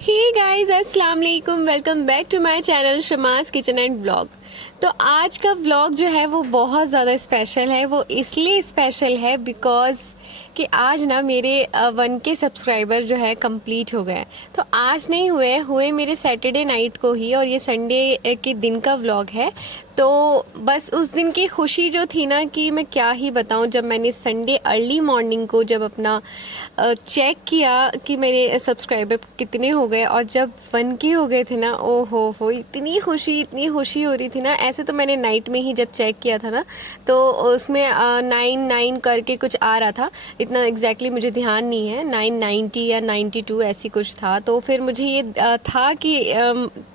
हे guys, अस्सलाम वालेकुम। Welcome back to my channel Shama's kitchen and blog. तो आज का व्लॉग जो है वो बहुत ज़्यादा स्पेशल है। वो इसलिए स्पेशल है बिकॉज़ कि आज ना मेरे 1K सब्सक्राइबर जो है कंप्लीट हो गए। तो आज नहीं हुए मेरे सैटरडे नाइट को ही, और ये संडे के दिन का व्लॉग है। तो बस उस दिन की खुशी जो थी ना कि मैं क्या ही बताऊं, जब मैंने संडे अर्ली मॉर्निंग को जब अपना चेक किया कि मेरे सब्सक्राइबर कितने हो गए, और जब 1K हो गए थे ना, ओ हो इतनी खुशी हो रही थी ना। ऐसे तो मैंने नाइट में ही जब चेक किया था ना, तो उसमें 9 करके कुछ आ रहा था। इतना एग्जैक्टली मुझे ध्यान नहीं है, 990 या 92 ऐसी कुछ था। तो फिर मुझे ये था कि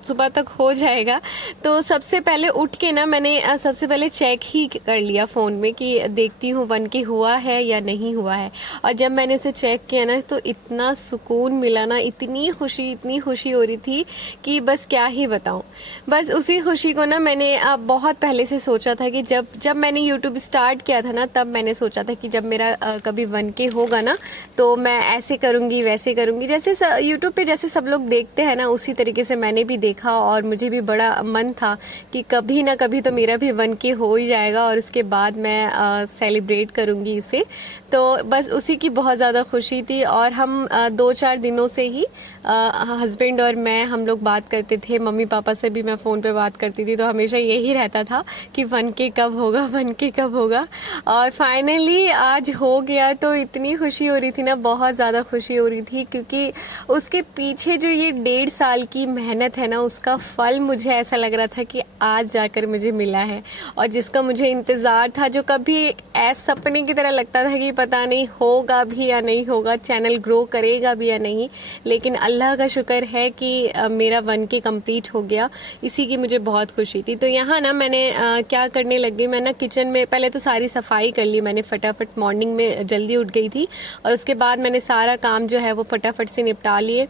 सुबह तक हो जाएगा। तो सबसे पहले उठ के ना मैंने सबसे पहले चेक ही कर लिया फ़ोन में कि देखती हूँ 1K हुआ है या नहीं हुआ है। और जब मैंने उसे चेक किया ना, तो इतना सुकून मिला ना, इतनी खुशी हो रही थी कि बस क्या ही बताऊँ। बस उसी खुशी को ना मैंने बहुत पहले से सोचा था कि जब मैंने यूट्यूब स्टार्ट किया था ना, तब मैंने सोचा था कि जब मेरा कभी 1K होगा ना, तो मैं ऐसे करूँगी वैसे करूँगी। जैसे यूट्यूब पे जैसे सब लोग देखते हैं ना, उसी तरीके से मैंने भी देखा, और मुझे भी बड़ा मन था कि कभी ना कभी तो मेरा भी 1K हो ही जाएगा, और उसके बाद मैं सेलिब्रेट करूँगी इसे। तो बस उसी की बहुत ज़्यादा खुशी थी। और हम 2-4 दिनों से ही हस्बैंड और मैं, हम लोग बात करते थे। मम्मी पापा से भी मैं फ़ोन पे बात करती थी, तो हमेशा यही रहता था कि 1K कब होगा, 1K कब होगा। और फाइनली आज हो गया। तो इतनी खुशी हो रही थी ना, बहुत ज़्यादा खुशी हो रही थी, क्योंकि उसके पीछे जो ये 1.5 साल की मेहनत है ना, उसका फल मुझे ऐसा लग रहा था कि आज जाकर मुझे मिला है। और जिसका मुझे इंतज़ार था, जो कभी ऐसा सपने की तरह लगता था कि पता नहीं होगा भी या नहीं होगा, चैनल ग्रो करेगा भी या नहीं, लेकिन अल्लाह का शुक्र है कि मेरा 1K कंप्लीट हो गया। इसी की मुझे बहुत खुशी थी। तो यहाँ ना मैंने क्या करने लग गई, मैं ना किचन में पहले तो सारी सफाई कर ली मैंने, फटाफट मॉर्निंग में जल्दी उठ गई थी, और उसके बाद मैंने सारा काम जो है वो फटाफट से निपटा लिए।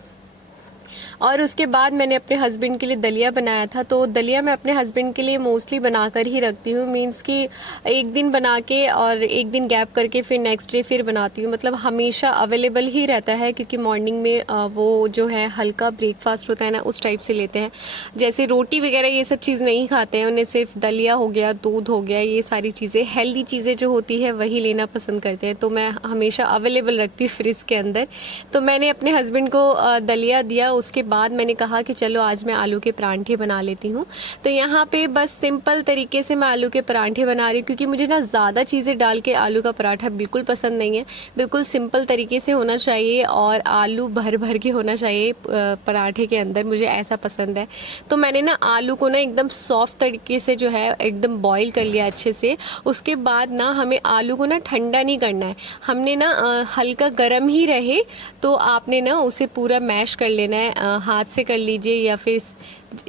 और उसके बाद मैंने अपने हस्बैंड के लिए दलिया बनाया था। तो दलिया मैं अपने हस्बैंड के लिए मोस्टली बनाकर ही रखती हूँ, मींस कि एक दिन बना के और एक दिन गैप करके फिर नेक्स्ट डे फिर बनाती हूँ। मतलब हमेशा अवेलेबल ही रहता है, क्योंकि मॉर्निंग में वो जो है हल्का ब्रेकफास्ट होता है ना, उस टाइप से लेते हैं। जैसे रोटी वगैरह ये सब चीज़ नहीं खाते हैं, उन्हें सिर्फ दलिया हो गया, दूध हो गया, ये सारी चीज़ें हेल्दी चीज़ें जो होती है वही लेना पसंद करते हैं। तो मैं हमेशा अवेलेबल रखती हूँ फ्रिज के अंदर। तो मैंने अपने हस्बैंड को दलिया दिया। उसके बाद मैंने कहा कि चलो आज मैं आलू के परांठे बना लेती हूँ। तो यहाँ पे बस सिंपल तरीके से मैं आलू के परांठे बना रही हूँ, क्योंकि मुझे ना ज़्यादा चीज़ें डाल के आलू का पराठा बिल्कुल पसंद नहीं है। बिल्कुल सिंपल तरीके से होना चाहिए, और आलू भर भर के होना चाहिए पराठे के अंदर, मुझे ऐसा पसंद है। तो मैंने ना आलू को ना एकदम सॉफ्ट तरीके से जो है एकदम बॉईल कर लिया अच्छे से। उसके बाद ना हमें आलू को ना ठंडा नहीं करना है, हमने ना हल्का गर्म ही रहे तो आपने ना उसे पूरा मैश कर लेना है। हाथ से कर लीजिए या फिर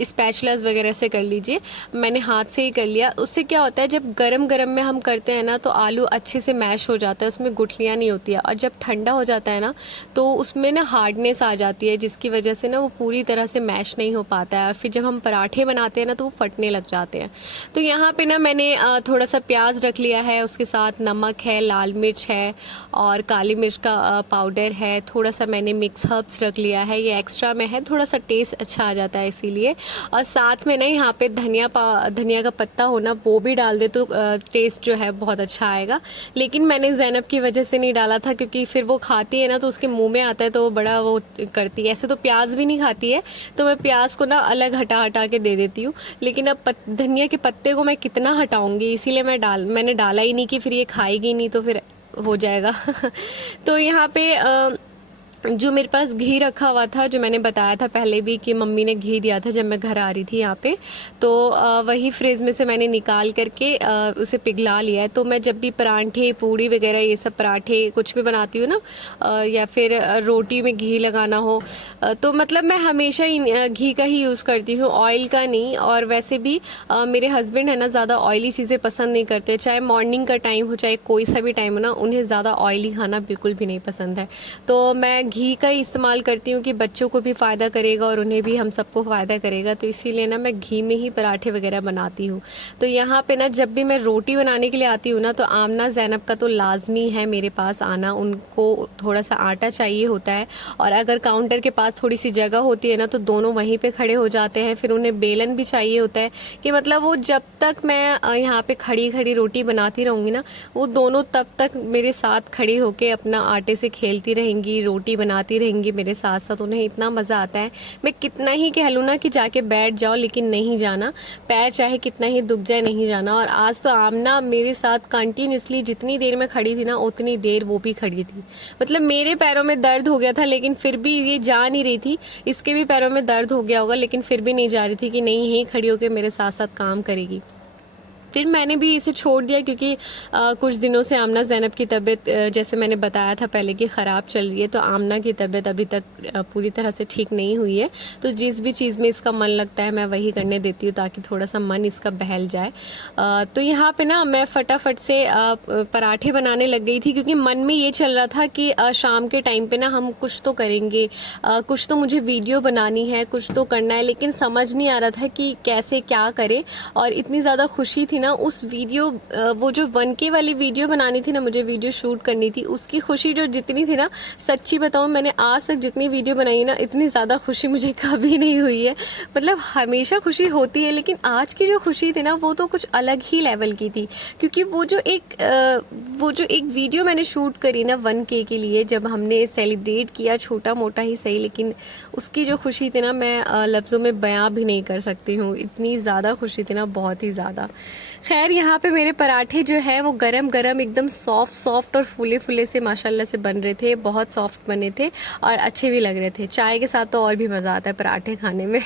स्पैचुलास वगैरह से कर लीजिए। मैंने हाथ से ही कर लिया। उससे क्या होता है, जब गरम गरम में हम करते हैं ना, तो आलू अच्छे से मैश हो जाता है, उसमें गुठलियाँ नहीं होती है। और जब ठंडा हो जाता है ना, तो उसमें ना हार्डनेस आ जाती है, जिसकी वजह से ना वो पूरी तरह से मैश नहीं हो पाता है, और फिर जब हम पराठे बनाते हैं ना, तो वो फटने लग जाते हैं। तो यहाँ पे ना मैंने थोड़ा सा प्याज रख लिया है, उसके साथ नमक है, लाल मिर्च है, और काली मिर्च का पाउडर है। थोड़ा सा मैंने मिक्स हर्ब्स रख लिया है, ये एक्स्ट्रा में है, थोड़ा सा टेस्ट अच्छा आ जाता है इसीलिए। और साथ में ना यहाँ पे धनिया का पत्ता होना, वो भी डाल दे तो टेस्ट जो है बहुत अच्छा आएगा। लेकिन मैंने ज़ैनब की वजह से नहीं डाला था, क्योंकि फिर वो खाती है ना, तो उसके मुंह में आता है तो वो बड़ा वो करती है। ऐसे तो प्याज भी नहीं खाती है, तो मैं प्याज को ना अलग हटा के दे देती हूँ। लेकिन अब धनिया के पत्ते को मैं कितना हटाऊँगी, इसीलिए मैंने डाला ही नहीं, कि फिर ये खाएगी नहीं तो फिर हो जाएगा। तो यहाँ पे जो मेरे पास घी रखा हुआ था, जो मैंने बताया था पहले भी कि मम्मी ने घी दिया था जब मैं घर आ रही थी यहाँ पे, तो वही फ्रिज में से मैंने निकाल करके उसे पिघला लिया है। तो मैं जब भी परांठे, पूड़ी वगैरह, ये सब पराठे कुछ भी बनाती हूँ ना, या फिर रोटी में घी लगाना हो, तो मतलब मैं हमेशा ही घी का ही यूज़ करती हूँ, ऑयल का नहीं। और वैसे भी मेरे हस्बैंड है ना, ज़्यादा ऑयली चीज़ें पसंद नहीं करते, चाहे मॉर्निंग का टाइम हो चाहे कोई सा भी टाइम हो ना, उन्हें ज़्यादा ऑयली खाना बिल्कुल भी नहीं पसंद है। तो मैं घी का ही इस्तेमाल करती हूँ कि बच्चों को भी फ़ायदा करेगा और उन्हें भी, हम सबको फ़ायदा करेगा, तो इसीलिए ना मैं घी में ही पराठे वगैरह बनाती हूँ। तो यहाँ पे ना जब भी मैं रोटी बनाने के लिए आती हूँ ना, तो आमना ज़ैनब का तो लाजमी है मेरे पास आना। उनको थोड़ा सा आटा चाहिए होता है, और अगर काउंटर के पास थोड़ी सी जगह होती है ना तो दोनों वहीं पे खड़े हो जाते हैं। फिर उन्हें बेलन भी चाहिए होता है कि मतलब वो जब तक मैं यहाँ पे खड़ी खड़ी रोटी बनाती रहूँगी ना, वो दोनों तब तक मेरे साथ खड़ी होके अपना आटे से खेलती रहेंगी, रोटी बनाती रहेंगी मेरे साथ साथ। उन्हें इतना मज़ा आता है, मैं कितना ही कह लूँ ना कि जाके बैठ जाओ, लेकिन नहीं जाना, पैर चाहे कितना ही दुख जाए नहीं जाना। और आज तो आमना मेरे साथ कंटिन्यूसली जितनी देर में खड़ी थी ना उतनी देर वो भी खड़ी थी। मतलब मेरे पैरों में दर्द हो गया था लेकिन फिर भी ये जा नहीं रही थी, इसके भी पैरों में दर्द हो गया होगा लेकिन फिर भी नहीं जा रही थी कि नहीं यहीं खड़ी होकर मेरे साथ साथ काम करेगी। फिर मैंने भी इसे छोड़ दिया क्योंकि कुछ दिनों से आमना ज़ैनब की तबीयत जैसे मैंने बताया था पहले कि ख़राब चल रही है, तो आमना की तबीयत अभी तक पूरी तरह से ठीक नहीं हुई है। तो जिस भी चीज़ में इसका मन लगता है मैं वही करने देती हूँ ताकि थोड़ा सा मन इसका बहल जाए। तो यहाँ पे ना मैं फटाफट से पराठे बनाने लग गई थी क्योंकि मन में ये चल रहा था कि शाम के टाइम पे ना हम कुछ तो करेंगे, कुछ तो मुझे वीडियो बनानी है, कुछ तो करना है, लेकिन समझ नहीं आ रहा था कि कैसे क्या करें। और इतनी ज़्यादा खुशी थी ना उस वीडियो, वो जो 1K वाली वीडियो बनानी थी ना, मुझे वीडियो शूट करनी थी, उसकी खुशी जो जितनी थी ना, सच्ची बताऊं मैंने आज तक जितनी वीडियो बनाई ना इतनी ज़्यादा खुशी मुझे कभी नहीं हुई है। मतलब हमेशा खुशी होती है लेकिन आज की जो खुशी थी ना वो तो कुछ अलग ही लेवल की थी। क्योंकि वो जो एक वीडियो मैंने शूट करी ना 1K के लिए, जब हमने सेलिब्रेट किया छोटा मोटा ही सही, लेकिन उसकी जो खुशी थी ना मैं लफ्ज़ों में बयां भी नहीं कर सकती हूँ। इतनी ज़्यादा खुशी थी ना, बहुत ही ज़्यादा। खैर यहाँ पे मेरे पराठे जो है वो गरम गरम एकदम सॉफ्ट और फूले फूले से माशाल्लाह से बन रहे थे, बहुत सॉफ्ट बने थे और अच्छे भी लग रहे थे। चाय के साथ तो और भी मज़ा आता है पराठे खाने में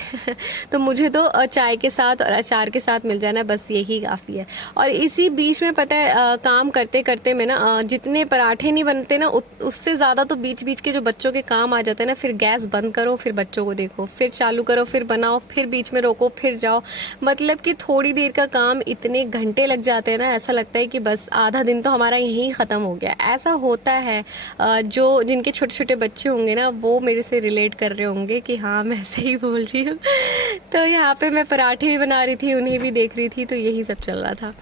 तो मुझे तो चाय के साथ और अचार के साथ मिल जाना बस यही काफ़ी है। और इसी बीच में पता है काम करते करते मैं ना जितने पराठे नहीं बनते ना उससे ज़्यादा तो बीच बीच के जो बच्चों के काम आ जाते हैं ना, फिर गैस बंद करो, फिर बच्चों को देखो, फिर चालू करो, फिर बनाओ, फिर बीच में रोको, फिर जाओ। मतलब कि थोड़ी देर का काम इतने घंटे लग जाते हैं ना, ऐसा लगता है कि बस आधा दिन तो हमारा यहीं ख़त्म हो गया। ऐसा होता है, जो जिनके छोटे छोटे बच्चे होंगे ना वो मेरे से रिलेट कर रहे होंगे कि हाँ मैं सही बोल रही हूँ तो यहाँ पे मैं पराठे भी बना रही थी, उन्हें भी देख रही थी, तो यही सब चल रहा था।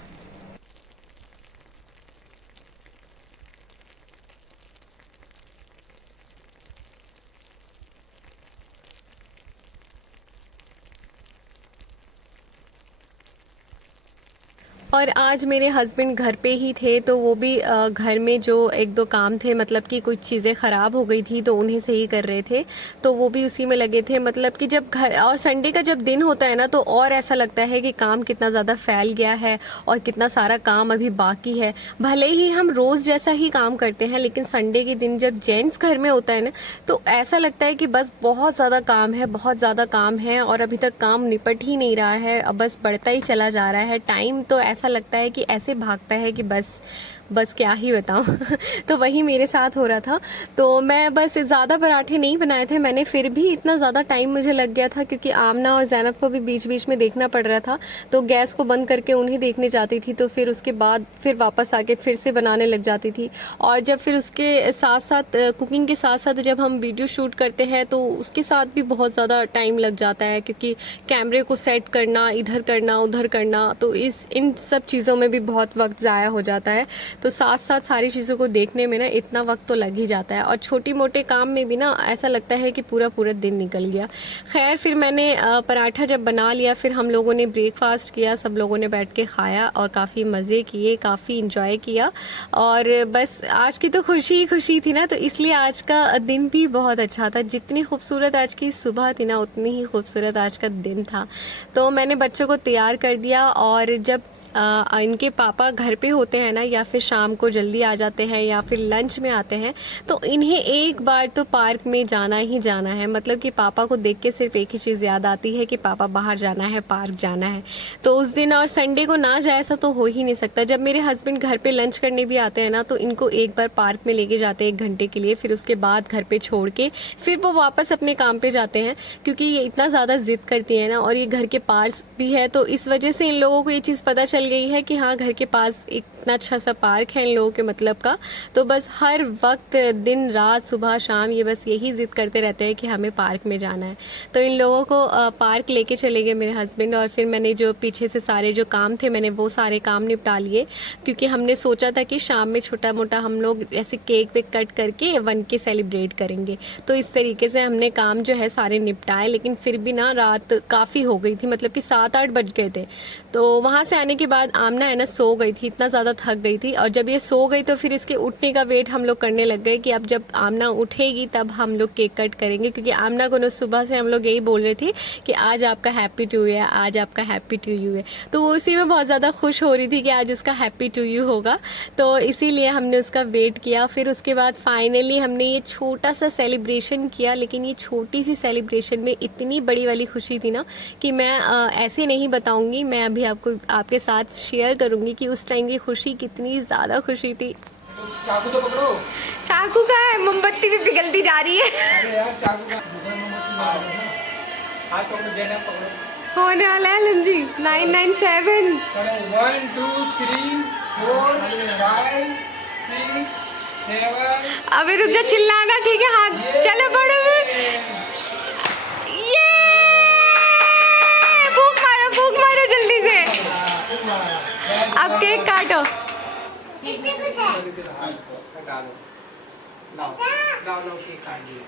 और आज मेरे हस्बैंड घर पे ही थे, तो वो भी घर में जो एक दो काम थे, मतलब कि कुछ चीज़ें ख़राब हो गई थी तो उन्हें सही कर रहे थे, तो वो भी उसी में लगे थे। मतलब कि जब घर और संडे का जब दिन होता है ना तो और ऐसा लगता है कि काम कितना ज़्यादा फैल गया है और कितना सारा काम अभी बाकी है। भले ही हम रोज़ जैसा ही काम करते हैं लेकिन संडे के दिन जब जेंट्स घर में होता है ना तो ऐसा लगता है कि बस बहुत ज़्यादा काम है, बहुत ज़्यादा काम है और अभी तक काम निपट ही नहीं रहा है, अब बस बढ़ता ही चला जा रहा है। टाइम तो ऐसा लगता है कि ऐसे भागता है कि बस क्या ही बताऊं तो वही मेरे साथ हो रहा था। तो मैं बस ज़्यादा पराठे नहीं बनाए थे मैंने, फिर भी इतना ज़्यादा टाइम मुझे लग गया था क्योंकि आमना और ज़ैनब को भी बीच बीच में देखना पड़ रहा था, तो गैस को बंद करके उन्हें देखने जाती थी, तो फिर उसके बाद फिर वापस आके फिर से बनाने लग जाती थी। और जब फिर उसके साथ साथ कुकिंग के साथ साथ जब हम वीडियो शूट करते हैं तो उसके साथ भी बहुत ज़्यादा टाइम लग जाता है क्योंकि कैमरे को सेट करना, इधर करना उधर करना, तो इन सब चीज़ों में भी बहुत वक्त ज़ाया हो जाता है। तो साथ साथ सारी चीज़ों को देखने में ना इतना वक्त तो लग ही जाता है और छोटी मोटे काम में भी ना ऐसा लगता है कि पूरा पूरा दिन निकल गया। खैर फिर मैंने पराठा जब बना लिया, फिर हम लोगों ने ब्रेकफास्ट किया, सब लोगों ने बैठ के खाया और काफ़ी मज़े किए, काफ़ी इंजॉय किया। और बस आज की तो खुशी ही खुशी थी ना, तो इसलिए आज का दिन भी बहुत अच्छा था। जितनी खूबसूरत आज की सुबह थी ना उतनी ही खूबसूरत आज का दिन था। तो मैंने बच्चों को तैयार कर दिया और जब इनके पापा घर पे होते हैं ना या फिर शाम को जल्दी आ जाते हैं या फिर लंच में आते हैं तो इन्हें एक बार तो पार्क में जाना ही जाना है। मतलब कि पापा को देख के सिर्फ एक ही चीज़ याद आती है कि पापा बाहर जाना है, पार्क जाना है। तो उस दिन और संडे को ना जाए ऐसा तो हो ही नहीं सकता। जब मेरे हस्बैंड घर पे लंच करने भी आते हैं ना तो इनको एक बार पार्क में लेके जाते हैं 1 घंटे के लिए, फिर उसके बाद घर पे छोड़ के फिर वो वापस अपने काम पे जाते हैं क्योंकि ये इतना ज़्यादा जिद करती है ना और ये घर के पास भी है, तो इस वजह से इन लोगों को ये चीज़ पता चल गई है कि हाँ घर के पास इतना अच्छा सा पार्क पार्क है इन लोगों के मतलब का। तो बस हर वक्त दिन रात सुबह शाम ये बस यही ज़िद करते रहते हैं कि हमें पार्क में जाना है। तो इन लोगों को पार्क लेके चले गए मेरे हस्बैंड, और फिर मैंने जो पीछे से सारे जो काम थे मैंने वो सारे काम निपटा लिए, क्योंकि हमने सोचा था कि शाम में छोटा मोटा हम लोग ऐसे केक वेक कट करके 1K सेलिब्रेट करेंगे। तो इस तरीके से हमने काम जो है सारे निपटाए, लेकिन फिर भी ना रात काफ़ी हो गई थी, मतलब कि 7-8 बज गए थे। तो वहाँ से आने के बाद आमना है ना सो गई थी, इतना ज़्यादा थक गई थी। और जब ये सो गई तो फिर इसके उठने का वेट हम लोग करने लग गए कि अब जब आमना उठेगी तब हम लोग केक कट करेंगे, क्योंकि आमना को ना सुबह से हम लोग यही बोल रहे थे कि आज आपका हैप्पी टू यू है, आज आपका हैप्पी टू यू है। तो वो उसी में बहुत ज़्यादा खुश हो रही थी कि आज उसका हैप्पी टू यू होगा, तो इसीलिए हमने उसका वेट किया। फिर उसके बाद फाइनली हमने ये छोटा सा सेलिब्रेशन किया, लेकिन ये छोटी सी सेलिब्रेशन में इतनी बड़ी वाली खुशी थी ना कि मैं ऐसे नहीं बताऊंगी, मैं अभी आपको आपके साथ शेयर करूंगी कि उस टाइम की खुशी कितनी ज़्यादा खुशी थी। चाकू तो पकड़ो। चाकू का है, मोमबत्ती भी पिघलती जा रही है। अरे यार चाकू का हाथ पकड़ो, देना पकड़ो। होने वाला है लंजी 997। 1 2 3 4 5 6 7। अबे रुक जा, चिल्लाना ठीक है। हाथ चलो बड़ो में, ये फूक मारो जल्दी से। अब केक काटो। लाओ केक काट दिए।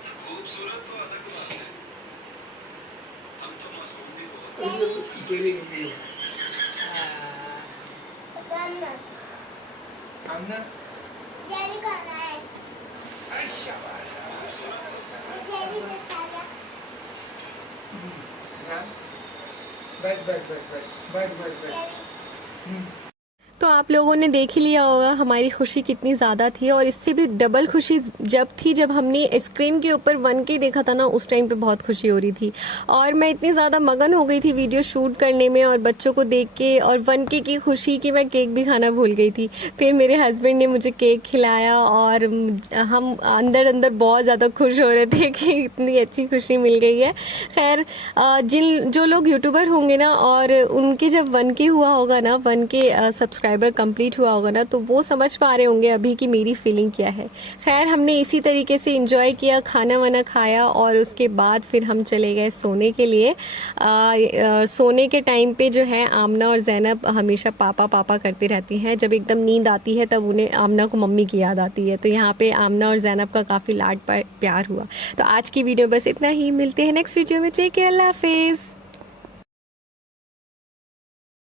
आमना बस बस बस बस बस बस बस। तो आप लोगों ने देख ही लिया होगा हमारी खुशी कितनी ज़्यादा थी, और इससे भी डबल खुशी जब हमने स्क्रीन के ऊपर 1K देखा था ना, उस टाइम पे बहुत खुशी हो रही थी। और मैं इतनी ज़्यादा मगन हो गई थी वीडियो शूट करने में और बच्चों को देख के और 1K की खुशी कि मैं केक भी खाना भूल गई थी। फिर मेरे हस्बैंड ने मुझे केक खिलाया और हम अंदर बहुत ज़्यादा खुश हो रहे थे कि इतनी अच्छी खुशी मिल गई है। खैर जो लोग यूट्यूबर होंगे ना और उनके जब 1K हुआ होगा ना, 1K सब्सक्राइबर कंप्लीट हुआ होगा ना, तो वो समझ पा रहे होंगे अभी कि मेरी फीलिंग क्या है। खैर हमने इसी तरीके से एंजॉय किया, खाना वाना खाया और उसके बाद फिर हम चले गए सोने के लिए। सोने के टाइम पे जो है आमना और ज़ैनब हमेशा पापा पापा करती रहती हैं। जब एकदम नींद आती है तब उन्हें आमना को मम्मी की याद आती है। तो यहाँ पे आमना और ज़ैनब का काफ़ी लाड प्यार हुआ। तो आज की वीडियो बस इतना ही, मिलते हैं नेक्स्ट वीडियो में। टेक केयर, अल्लाह हाफिज़।